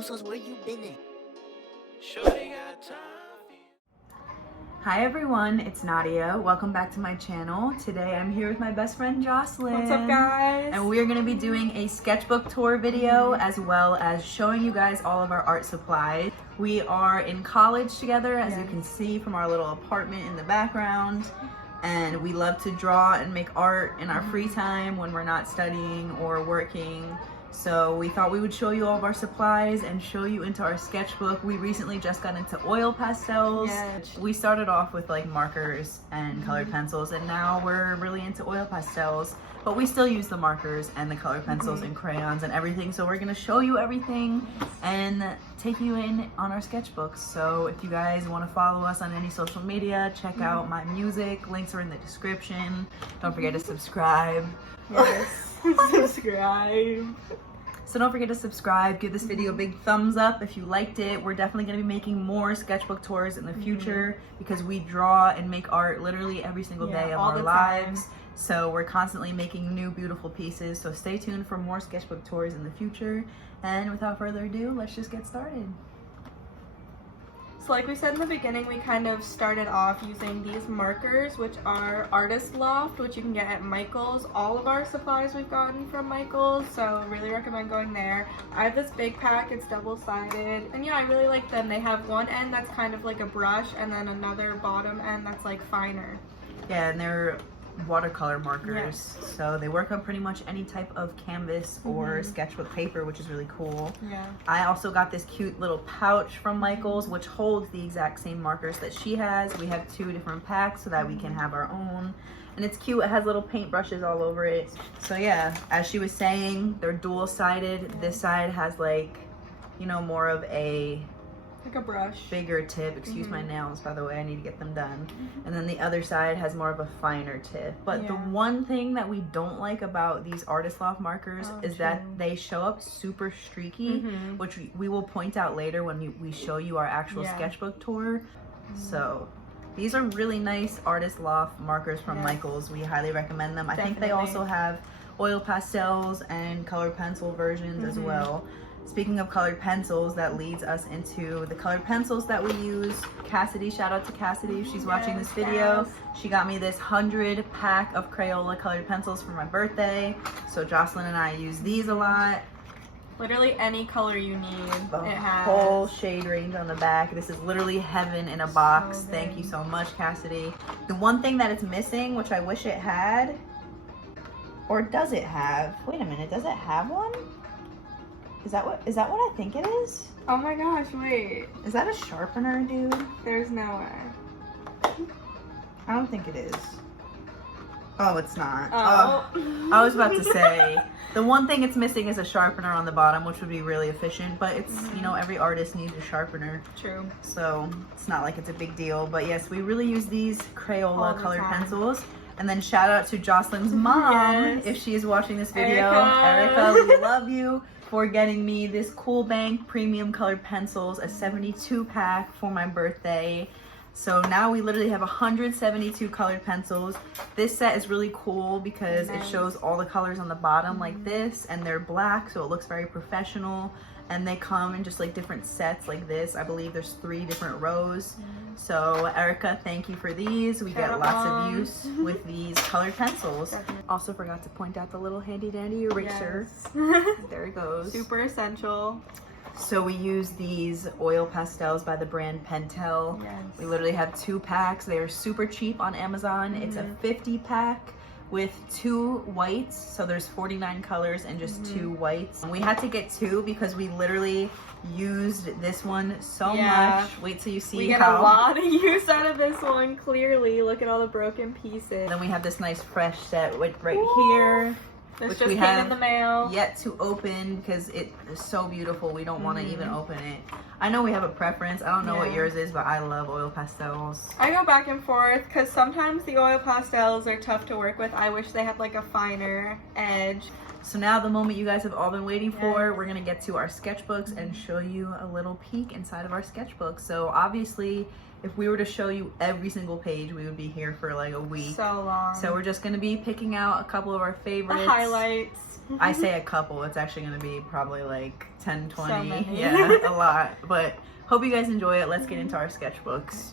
Usos, where you been at? Hi everyone, it's Nadia. Welcome back to my channel. Today I'm here with my best friend Jocelyn. What's up, guys? And we're gonna be doing a sketchbook tour video as well as showing you guys all of our art supplies. We are in college together, as you can see from our little apartment in the background. And we love to draw and make art in our free time when we're not studying or working. So we thought we would show you all of our supplies and show you into our sketchbook. We recently just got into oil pastels. Yes. We started off with like markers and colored pencils, and now we're really into oil pastels. But we still use the markers and the colored pencils and crayons and everything. So we're gonna show you everything and take you in on our sketchbooks. So if you guys wanna follow us on any social media, check out my music. Links are in the description. Don't forget to subscribe. Yes. Subscribe. So don't forget to subscribe, give this video a big thumbs up if you liked it. We're definitely going to be making more sketchbook tours in the future because we draw and make art literally every single day of our lives. So we're constantly making new beautiful pieces. So stay tuned for more sketchbook tours in the future. And without further ado, let's just get started. So like we said in the beginning, we kind of started off using these markers, which are Artist Loft, which you can get at Michael's. All of our supplies we've gotten from Michael's, so really recommend going there. I have this big pack, it's double-sided, and yeah, I really like them. They have one end that's kind of like a brush, and then another bottom end that's like finer. Yeah, and they're watercolor markers, so they work on pretty much any type of canvas or sketchbook paper, which is really cool. I also got this cute little pouch from Michael's, which holds the exact same markers that she has. We have 2 different packs so that we can have our own, and it's cute. It has little paint brushes all over it. So yeah, as she was saying, they're dual-sided. This side has like, you know, more of a like a brush, bigger tip. Excuse my nails, by the way, I need to get them done. And then the other side has more of a finer tip. But the one thing that we don't like about these Artist Loft markers is that they show up super streaky, which we will point out later when we show you our actual sketchbook tour. So these are really nice Artist Loft markers from Michael's. We highly recommend them. I think they also have oil pastels and colored pencil versions as well. Speaking of colored pencils, that leads us into the colored pencils that we use. Cassidy, shout out to Cassidy if she's watching this video. She got me this 100 pack of Crayola colored pencils for my birthday. So Jocelyn and I use these a lot. Literally any color you need. The whole shade range on the back. This is literally heaven in a box. Thank you so much, Cassidy. The one thing that it's missing, which I wish it had, or does it have? Wait a minute, does it have one? Is that what I think it is? Oh my gosh, wait. Is that a sharpener, dude? There's no way. I don't think it is. Oh, it's not. Oh. I was about to say, the one thing it's missing is a sharpener on the bottom, which would be really efficient, but it's, you know, every artist needs a sharpener. True. So it's not like it's a big deal, but yes, we really use these Crayola colored pencils. And then shout out to Jocelyn's mom, if she is watching this video. Erica, we love you for getting me this Cool Bank premium colored pencils, a 72 pack for my birthday. So now we literally have 172 colored pencils. This set is really cool because it shows all the colors on the bottom like this, and they're black, so it looks very professional. And they come in just like different sets like this. I believe there's 3 different rows. So Erica, thank you for these. We get lots of use with these colored pencils. Also forgot to point out the little handy dandy eraser. There it goes. Super essential. So we use these oil pastels by the brand Pentel. We literally have 2 packs. They are super cheap on Amazon. It's a 50 pack with 2 whites, so there's 49 colors and just 2 whites. We had to get 2 because we literally used this one so much. Wait till you see we get a lot of use out of this one. Clearly, look at all the broken pieces. Then we have this nice fresh set right here, this which just we came have in the mail. Yet to open because it is so beautiful. We don't want to even open it. I know we have a preference. I don't know what yours is, but I love oil pastels. I go back and forth because sometimes the oil pastels are tough to work with. I wish they had like a finer edge. So now the moment you guys have all been waiting for, we're gonna get to our sketchbooks and show you a little peek inside of our sketchbook. So obviously if we were to show you every single page, we would be here for like a week. So long. So we're just gonna be picking out a couple of our favorites. The highlights. I say a couple, it's actually gonna be probably like 10, 20. So many. Yeah, a lot. But hope you guys enjoy it. Let's get into our sketchbooks.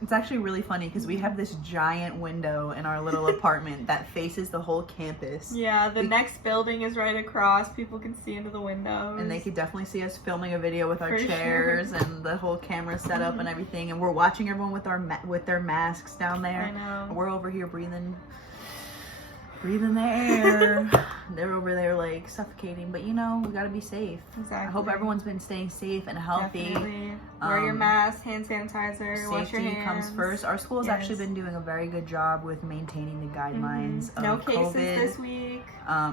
It's actually really funny because we have this giant window in our little apartment that faces the whole campus. Yeah, the next building is right across. People can see into the windows. And they could definitely see us filming a video with our For chairs and the whole camera setup and everything. And we're watching everyone with their masks down there. I know. And we're over here breathing the air. They're over there like suffocating, but you know, we gotta be safe. Exactly. I hope everyone's been staying safe and healthy. Definitely. Wear your mask, hand sanitizer, wash your Safety hands. comes first. Our school has Yes. actually been doing a very good job with maintaining the guidelines of No cases COVID. this week.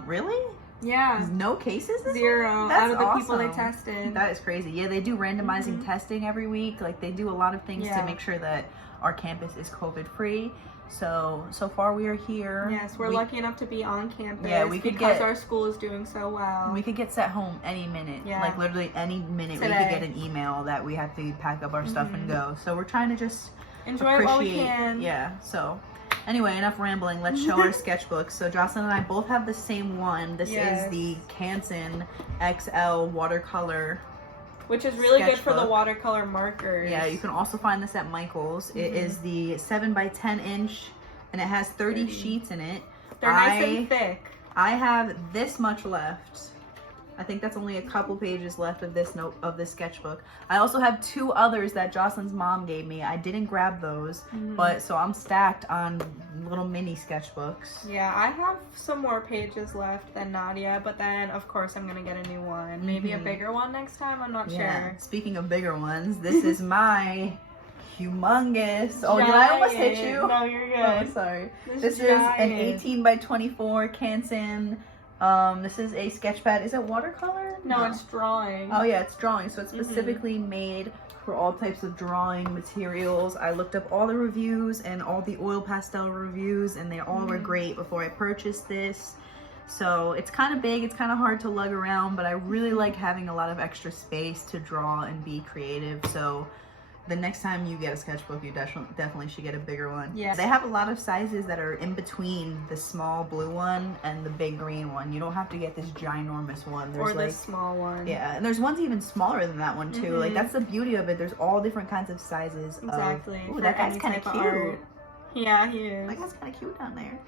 Really? Yeah. No cases this week? 0 That's out of the people they awesome. tested. That is crazy. Yeah, they do randomizing testing every week. Like they do a lot of things to make sure that our campus is COVID free. So far we are here. Yes, we're lucky enough to be on campus. Yeah, we could because get, our school is doing so well. We could get sent home any minute. Yeah. Like literally any minute Today. we could get an email that we have to pack up our stuff and go. So we're trying to just enjoy it while we can. Yeah. So anyway, enough rambling. Let's show our sketchbooks. So Jocelyn and I both have the same one. This is the Canson XL watercolor. Which is really good for the sketchbook. watercolor markers. Yeah, you can also find this at Michael's. It is the 7 by 10 inch and it has 30 sheets in it. They're nice and thick. I have this much left. I think that's only a couple pages left of this sketchbook. I also have 2 others that Jocelyn's mom gave me. I didn't grab those, but so I'm stacked on little mini sketchbooks. Yeah, I have some more pages left than Nadia, but then of course I'm gonna get a new one. Maybe a bigger one next time, I'm not sure. Speaking of bigger ones, this is my humongous. Oh, did I almost hit you? No, you're good. Oh, sorry. This is an 18 by 24 Canson. This is a sketch pad. Is it watercolor? No, it's drawing. Oh yeah, it's drawing. So it's specifically made for all types of drawing materials. I looked up all the reviews and all the oil pastel reviews, and they all were great before I purchased this. So it's kind of big, it's kind of hard to lug around, but I really like having a lot of extra space to draw and be creative. So the next time you get a sketchbook, you definitely should get a bigger one. Yeah. They have a lot of sizes that are in between the small blue one and the big green one. You don't have to get this ginormous one. There's or like, the small one. Yeah, and there's ones even smaller than that one too. Like that's the beauty of it. There's all different kinds of sizes. Exactly. Ooh, that guy's kind of cute. Yeah, he is. That guy's kind of cute down there.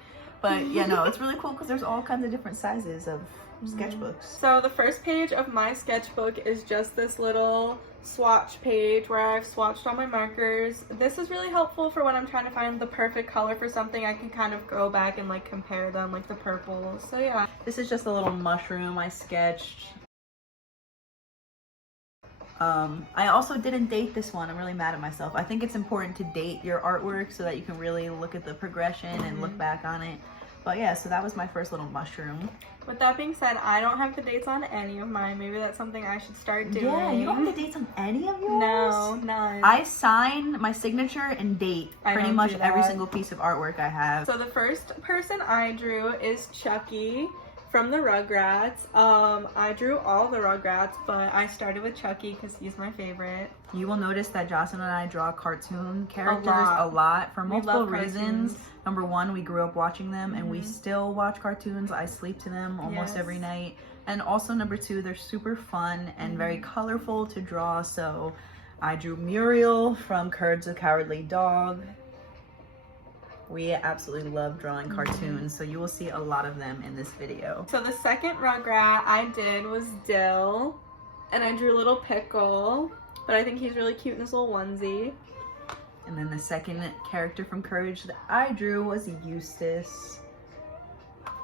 But yeah, no, it's really cool because there's all kinds of different sizes of sketchbooks. So the first page of my sketchbook is just this little swatch page where I've swatched all my markers. This is really helpful for when I'm trying to find the perfect color for something. I can kind of go back and like compare them, like the purples. So yeah. This is just a little mushroom I sketched. I also didn't date this one. I'm really mad at myself. I think it's important to date your artwork so that you can really look at the progression and look back on it. But yeah, so that was my first little mushroom. With that being said, I don't have the dates on any of mine. Maybe that's something I should start doing. Yeah, you don't have the dates on any of yours? No, none. I sign my signature and date pretty much every single piece of artwork I have. So the first person I drew is Chucky from the Rugrats. I drew all the Rugrats, but I started with Chucky because he's my favorite. You will notice that Jocelyn and I draw cartoon characters a lot for multiple reasons. Number one, we grew up watching them and we still watch cartoons. I sleep to them almost every night. And also number two, they're super fun and very colorful to draw. So I drew Muriel from Courage the Cowardly Dog. We absolutely love drawing cartoons, so you will see a lot of them in this video. So the second Rugrat I did was Dill, and I drew a little Pickle, but I think he's really cute in this little onesie. And then the second character from Courage that I drew was Eustace.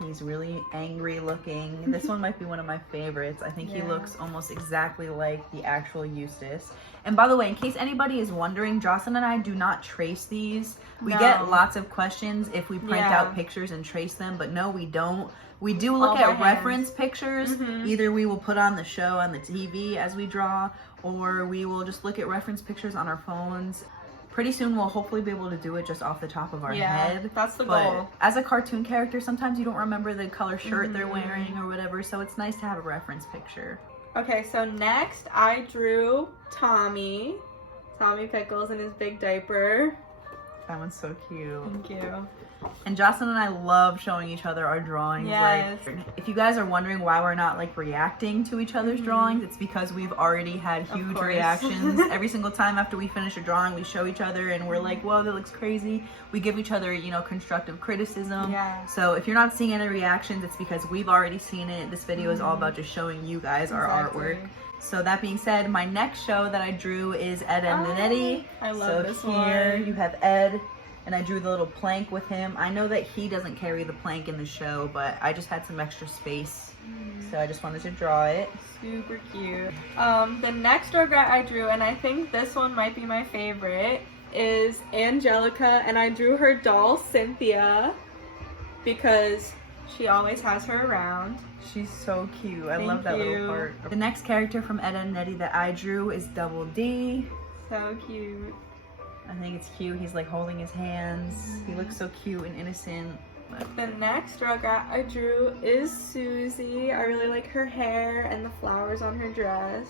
He's really angry looking. This one might be one of my favorites. I think he looks almost exactly like the actual Eustace. And by the way, in case anybody is wondering, Jocelyn and I do not trace these. We get lots of questions if we print out pictures and trace them, but no, we don't. We do look at reference pictures. Either we will put on the show on the TV as we draw, or we will just look at reference pictures on our phones. Pretty soon we'll hopefully be able to do it just off the top of our head. That's the but goal. As a cartoon character, sometimes you don't remember the color shirt they're wearing or whatever, so it's nice to have a reference picture. Okay, so next I drew Tommy Tommy Pickles in his big diaper. That one's so cute. Thank you. And Jocelyn and I love showing each other our drawings. Yes. Like, if you guys are wondering why we're not like reacting to each other's drawings, it's because we've already had huge reactions. Every single time after we finish a drawing, we show each other and we're like, whoa, that looks crazy. We give each other, you know, constructive criticism. Yeah. So if you're not seeing any reactions, it's because we've already seen it. This video is all about just showing you guys our artwork. So that being said, my next show that I drew is Ed and Nettie. I love this here one. You have Ed. And I drew the little plank with him. I know that he doesn't carry the plank in the show, but I just had some extra space. So I just wanted to draw it. Super cute. The next Rugrat I drew, and I think this one might be my favorite, is Angelica, and I drew her doll, Cynthia, because she always has her around. She's so cute. I love that little part. The next character from Ed and Nettie that I drew is Double D. So cute. I think it's cute. He's like holding his hands. He looks so cute and innocent. The next Rugrat I drew is Susie. I really like her hair and the flowers on her dress.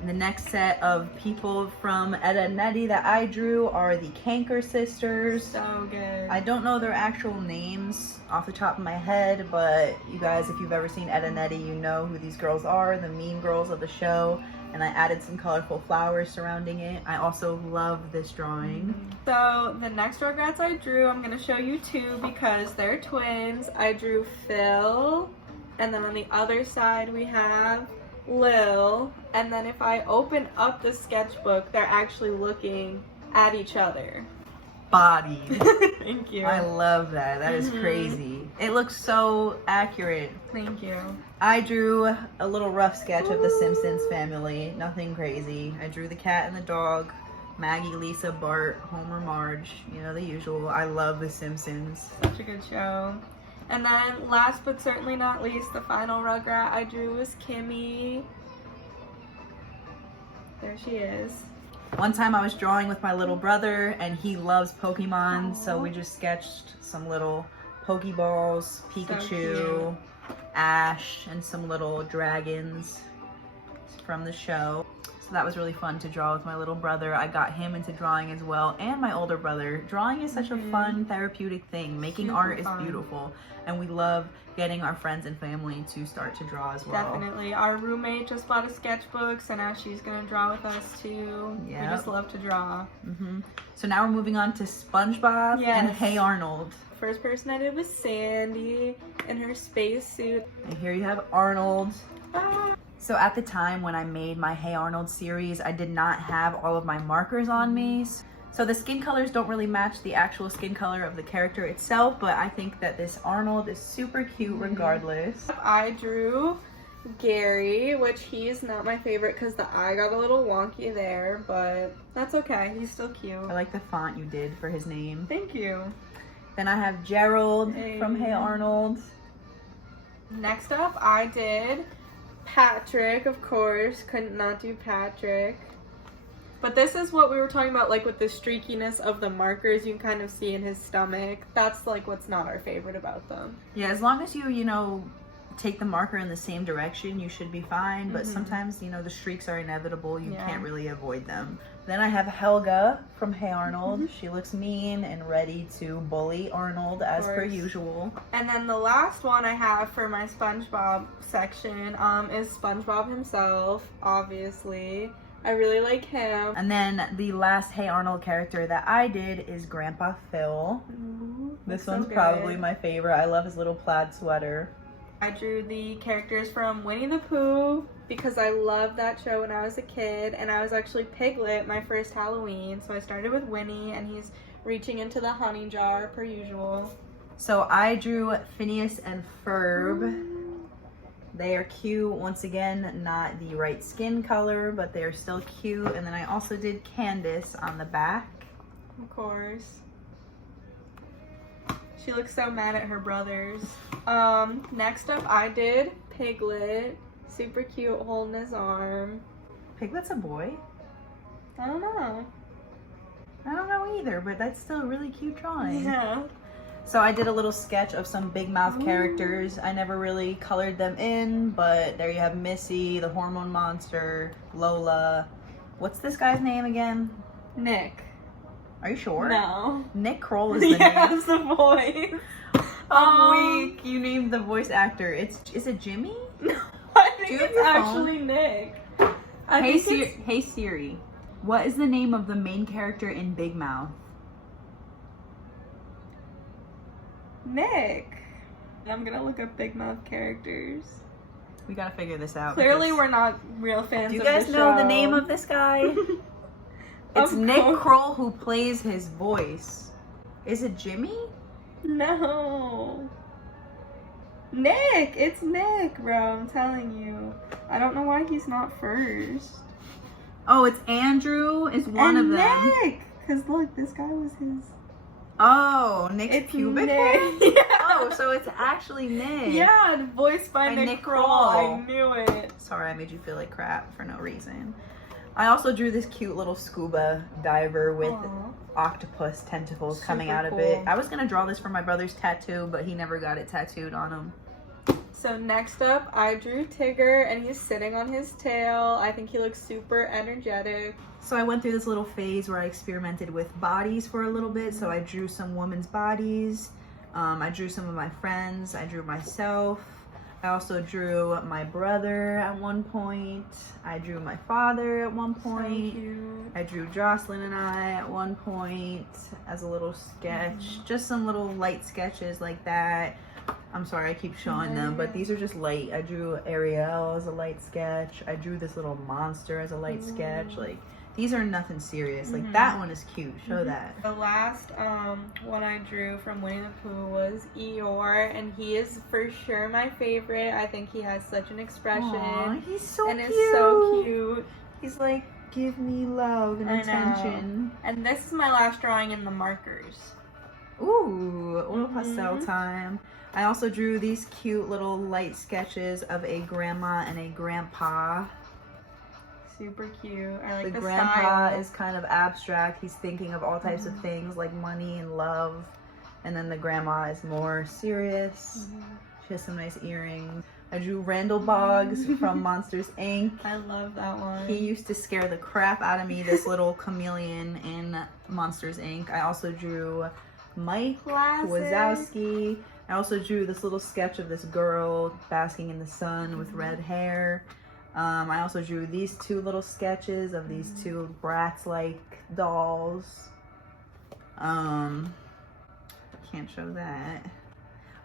And the next set of people from Ed and Nettie that I drew are the Canker sisters. So good. I don't know their actual names off the top of my head, but you guys, if you've ever seen Ed and Nettie, you know who these girls are, the mean girls of the show. And I added some colorful flowers surrounding it. I also love this drawing. So the next Rugrats I drew, I'm gonna show you two because they're twins. I drew Phil, and then on the other side we have Lil. And then if I open up the sketchbook, they're actually looking at each other. Body. Thank you. I love that. That is crazy. It looks so accurate. Thank you. I drew a little rough sketch of the Simpsons family. Nothing crazy. I drew the cat and the dog, Maggie, Lisa, Bart, Homer, Marge. You know, the usual. I love the Simpsons. Such a good show. And then last but certainly not least, the final Rugrat I drew was Kimmy. There she is. One time I was drawing with my little brother and he loves Pokemon, so we just sketched some little Pokeballs, Pikachu, Ash, and some little dragons from the show. So that was really fun to draw with my little brother. I got him into drawing as well, and my older brother. Drawing is such a fun, therapeutic thing. Making art is beautiful, and we love getting our friends and family to start to draw as well. Definitely. Our roommate just bought a sketchbook, so now she's gonna draw with us too. We just love to draw. So now we're moving on to SpongeBob and Hey Arnold. First person I did was Sandy in her space suit. And here you have Arnold. So at the time when I made my Hey Arnold series, I did not have all of my markers on me. So the skin colors don't really match the actual skin color of the character itself, but I think that this Arnold is super cute regardless. I drew Gary, which he's not my favorite because the eye got a little wonky there, but that's okay. He's still cute. I like the font you did for his name. Thank you. Then I have Gerald from Hey Arnold. Next up, I did Patrick, of course. Couldn't not do Patrick. But this is what we were talking about, like with the streakiness of the markers you can kind of see in his stomach. That's like what's not our favorite about them. Yeah, as long as you know, take the marker in the same direction, you should be fine. But sometimes, you know, the streaks are inevitable. You can't really avoid them. Then I have Helga from Hey Arnold. She looks mean and ready to bully Arnold as per usual. And then the last one I have for my SpongeBob section is SpongeBob himself, obviously. I really like him. And then the last Hey Arnold character that I did is Grandpa Phil. This one's probably my favorite. I love his little plaid sweater. I drew the characters from Winnie the Pooh because I loved that show when I was a kid, and I was actually Piglet my first Halloween. So I started with Winnie, and he's reaching into the honey jar per usual. So I drew Phineas and Ferb. They are cute. Once again, not the right skin color, but they are still cute. And then I also did Candace on the back. Of course. She looks so mad at her brothers. Next up, I did Piglet. Super cute, holding his arm. Piglet's a boy? I don't know. I don't know either, but that's still a really cute drawing. Yeah. So I did a little sketch of some big mouth characters. I never really colored them in, but there you have Missy, the hormone monster, Lola, What's this guy's name again? Nick. Are you sure? No. Nick Kroll is the name. Yes, the voice. I'm weak. You named the voice actor. Is it Jimmy? No, I think Do you have it's your phone? actually Nick. Hey Siri, what is the name of the main character in Big Mouth? Nick. I'm gonna look up Big Mouth characters. We gotta figure this out. Clearly, because- we're not real fans. Do you of guys the know the show. name of this guy? It's Of Nick course. Kroll who plays his voice. Is it Jimmy? No. Nick. It's Nick, bro. I'm telling you. I don't know why he's not first. Oh, it's Andrew. Is one of them. Nick. Because look, this guy was his. Oh, Nick's It's pubic Nick. hair? Yeah. Oh, so it's actually Nick. Yeah, voiced by By Nick Nick Kroll. Kroll. I knew it. Sorry, I made you feel like crap for no reason. I also drew this cute little scuba diver with Aw. octopus tentacles coming Super out of it. cool. I was gonna draw this for my brother's tattoo, but he never got it tattooed on him. So next up, I drew Tigger, and he's sitting on his tail. I think he looks super energetic. So I went through this little phase where I experimented with bodies for a little bit. So I drew some women's bodies. I drew some of my friends. I drew myself. I also drew my brother at one point. I drew my father at one point. So cute. I drew Jocelyn and I at one point as a little sketch. Just some little light sketches like that. I'm sorry, I keep showing them, but these are just light. I drew Ariel as a light sketch. I drew this little monster as a light sketch. Like, these are nothing serious. Like, that one is cute. Show that. The last one I drew from Winnie the Pooh was Eeyore, and he is for sure my favorite. I think he has such an expression. Aw, he's so and cute. is so cute. He's like, give me love and I know. attention. And this is my last drawing in the markers. Ooh, oil pastel time. I also drew these cute little light sketches of a grandma and a grandpa. Super cute. I like The the grandpa style. is kind of abstract. He's thinking of all types of things like money and love. And then the grandma is more serious. She has some nice earrings. I drew Randall Boggs from Monsters, Inc. I love that one. He used to scare the crap out of me, this little chameleon in Monsters, Inc. I also drew Mike Classic. Wazowski. I also drew this little sketch of this girl basking in the sun with red hair. I also drew these two little sketches of these two Bratz-like dolls. Can't show that.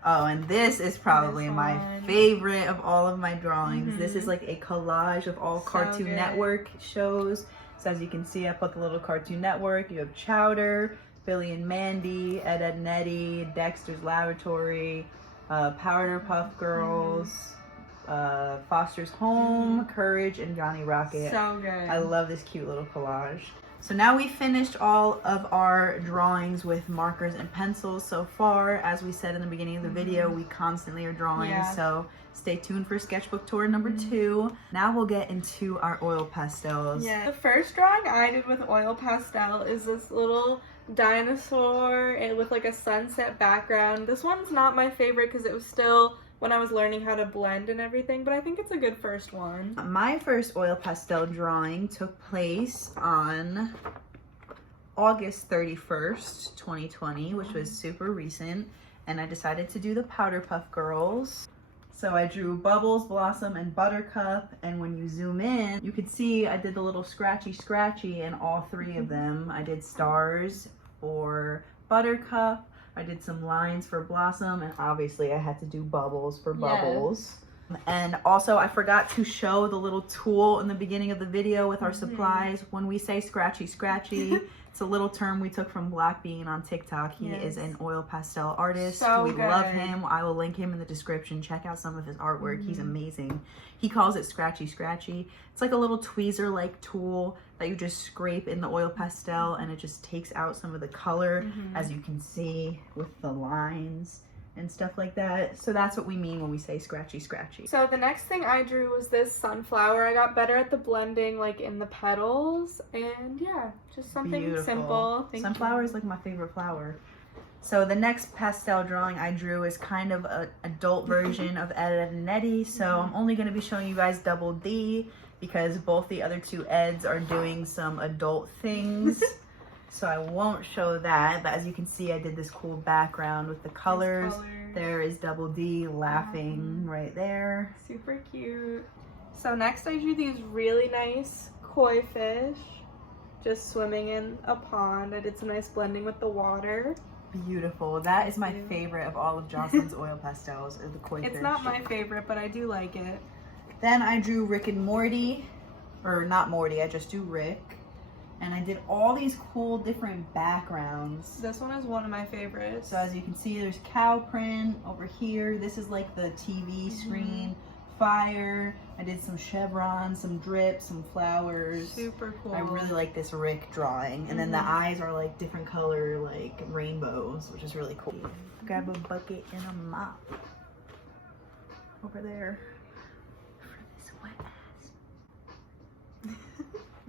Oh, and this is probably This my one. favorite of all of my drawings. This is like a collage of all So Cartoon good. Network shows. So as you can see, I put the little Cartoon Network. You have Chowder, Billy and Mandy, Ed, Ed and Eddie, Dexter's Laboratory, Powderpuff Girls, Foster's Home, Courage, and Johnny Rocket. So good. I love this cute little collage. So now we finished all of our drawings with markers and pencils so far. As we said in the beginning of the video, we constantly are drawing. Yeah. So stay tuned for sketchbook tour number 2. Now we'll get into our oil pastels. Yeah. The first drawing I did with oil pastel is this little dinosaur with like a sunset background. This one's not my favorite because it was still when I was learning how to blend and everything, but I think it's a good first one. My first oil pastel drawing took place on August 31st, 2020, which was super recent, and I decided to do the Powderpuff Girls. So I drew Bubbles, Blossom, and Buttercup, and when you zoom in, you could see I did the little scratchy in all 3 of them. I did stars for Buttercup, I did some lines for Blossom, and obviously I had to do bubbles for Bubbles. And also I forgot to show the little tool in the beginning of the video with our supplies. When we say scratchy, it's a little term we took from Black Bean on TikTok. He is an oil pastel artist. So we good. love him. I will link him in the description. Check out some of his artwork. He's amazing. He calls it scratchy. It's like a little tweezer-like tool that you just scrape in the oil pastel, and it just takes out some of the color, as you can see with the lines and stuff like that. So that's what we mean when we say scratchy. So the next thing I drew was this sunflower. I got better at the blending like in the petals, and yeah, just something Beautiful. Simple. Thank Sunflower is like my favorite flower. So the next pastel drawing I drew is kind of an adult version of Ed, Ed and Eddie. So I'm only going to be showing you guys double D. because both the other two Eds are doing some adult things. So I won't show that, but as you can see, I did this cool background with the colors. There is Double D laughing right there. Super cute. So next I drew these really nice koi fish just swimming in a pond. I did some nice blending with the water. Beautiful. That is my favorite of all of Jocelyn's oil pastels, or the koi fish. It's not my favorite, but I do like it. Then I drew Rick and Morty, or not Morty, I just drew Rick. And I did all these cool different backgrounds. This one is one of my favorites. So as you can see, there's cow print over here. This is like the TV screen, fire. I did some chevrons, some drips, some flowers. Super cool. I really like this Rick drawing. And then the eyes are like different color, like rainbows, which is really cool. Grab a bucket and a mop over there for this wet ass.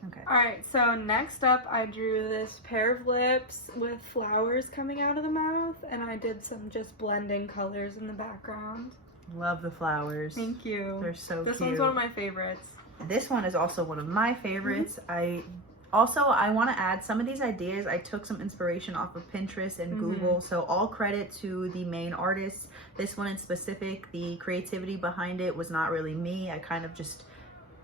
Okay. Alright, so next up I drew this pair of lips with flowers coming out of the mouth, and I did some just blending colors in the background. Love the flowers. Thank you. They're so cute. This one's one of my favorites. This one is also one of my favorites. I want to add some of these ideas. I took some inspiration off of Pinterest and Google, so all credit to the main artists. This one in specific, the creativity behind it was not really me. I kind of just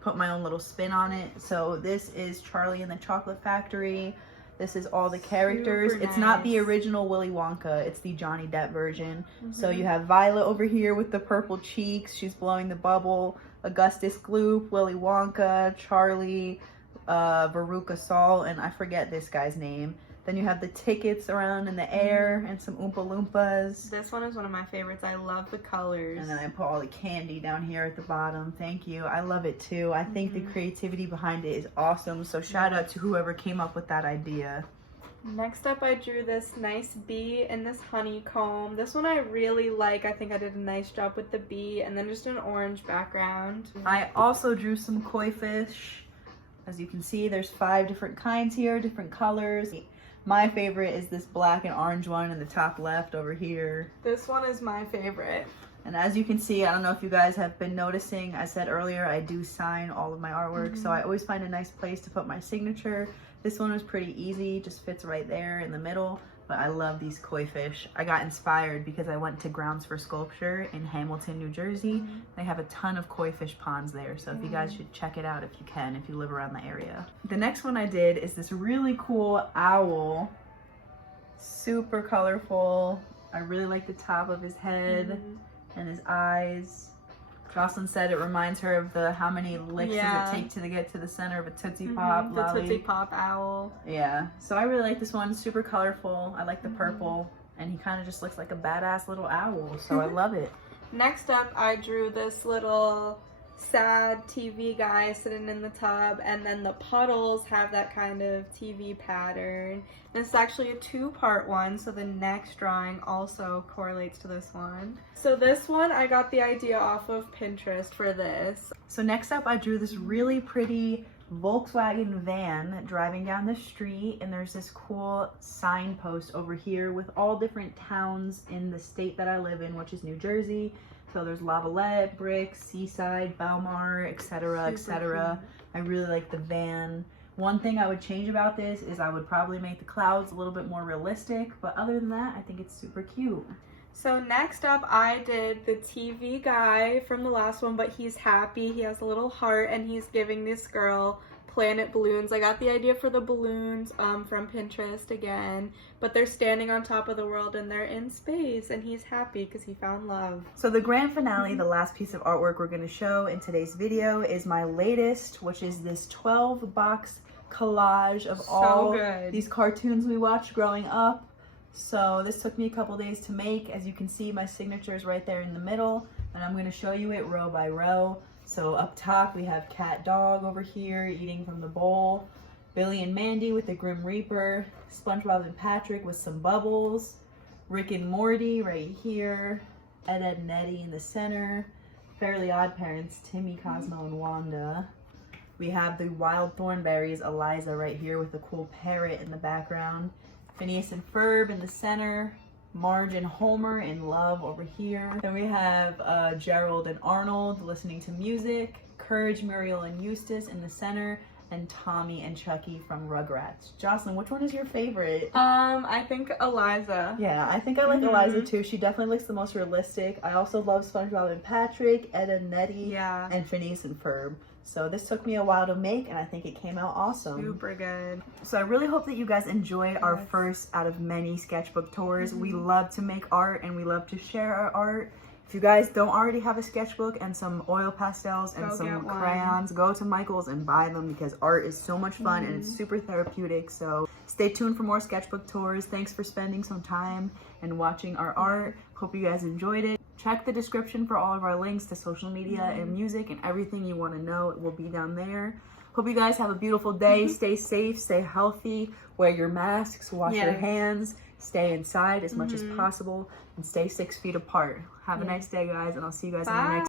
put my own little spin on it. So this is Charlie and the Chocolate Factory. This is all the characters. Super It's not the nice. original Willy Wonka, it's the Johnny Depp version. So you have Violet over here with the purple cheeks, she's blowing the bubble. Augustus Gloop, Willy Wonka, Charlie, Veruca Salt, and I forget this guy's name. Then you have the tickets around in the air and some Oompa Loompas. This one is one of my favorites. I love the colors. And then I put all the candy down here at the bottom. Thank you. I love it too. I think the creativity behind it is awesome. So shout out to whoever came up with that idea. Next up I drew this nice bee and this honeycomb. This one I really like. I think I did a nice job with the bee, and then just an orange background. I also drew some koi fish. As you can see, there's 5 different kinds here, different colors. My favorite is this black and orange one in the top left over here. This one is my favorite. And as you can see, I don't know if you guys have been noticing, I said earlier, I do sign all of my artwork, so I always find a nice place to put my signature. This one was pretty easy, just fits right there in the middle, but I love these koi fish. I got inspired because I went to Grounds for Sculpture in Hamilton, New Jersey. They have a ton of koi fish ponds there, so if you guys should check it out if you can, if you live around the area. The next one I did is this really cool owl. Super colorful. I really like the top of his head and his eyes. Jocelyn said it reminds her of the how many licks does it take to get to the center of a Tootsie Pop The lolly. Tootsie Pop owl. Yeah, so I really like this one. Super colorful. I like the purple, and he kind of just looks like a badass little owl, so I love it. Next up, I drew this little sad TV guy sitting in the tub, and then the puddles have that kind of TV pattern. This is actually a 2-part one, so the next drawing also correlates to this one. So this one, I got the idea off of Pinterest for this. So next up, I drew this really pretty Volkswagen van driving down the street, and there's this cool signpost over here with all different towns in the state that I live in, which is New Jersey. So there's Lavalette, Brick, Seaside, Belmar, etc., etc. I really like the van. One thing I would change about this is I would probably make the clouds a little bit more realistic, but other than that, I think it's super cute. So next up, I did the TV guy from the last one, but he's happy. He has a little heart, and he's giving this girl planet balloons. I got the idea for the balloons from Pinterest again, but they're standing on top of the world and they're in space, and he's happy because he found love. So the grand finale, the last piece of artwork we're going to show in today's video is my latest, which is this 12-box collage of all these cartoons we watched growing up. So this took me a couple days to make. As you can see, my signature is right there in the middle, and I'm going to show you it row by row. So up top we have Cat Dog over here eating from the bowl, Billy and Mandy with the Grim Reaper, SpongeBob and Patrick with some bubbles, Rick and Morty right here, Ed, Edd and Eddy in the center, Fairly Odd Parents, Timmy, Cosmo, and Wanda. We have the Wild Thornberries, Eliza right here with the cool parrot in the background, Phineas and Ferb in the center, Marge and Homer in love over here. Then we have Gerald and Arnold listening to music, Courage, Muriel, and Eustace in the center, and Tommy and Chucky from Rugrats. Jocelyn, which one is your favorite? I think Eliza. Yeah, I think I like Eliza too. She definitely looks the most realistic. I also love SpongeBob and Patrick, Ed and Nettie, and Phineas and Ferb. So this took me a while to make, and I think it came out awesome. Super good. So I really hope that you guys enjoyed our first out of many sketchbook tours. We love to make art, and we love to share our art. If you guys don't already have a sketchbook and some oil pastels and some crayons, go to Michael's and buy them, because art is so much fun and it's super therapeutic. So stay tuned for more sketchbook tours. Thanks for spending some time and watching our art. Hope you guys enjoyed it. Check the description for all of our links to social media and music and everything you want to know. It will be down there. Hope you guys have a beautiful day. Stay safe, stay healthy, wear your masks, wash your hands, stay inside as much as possible, and stay 6 feet apart. Have a nice day, guys, and I'll see you guys in the next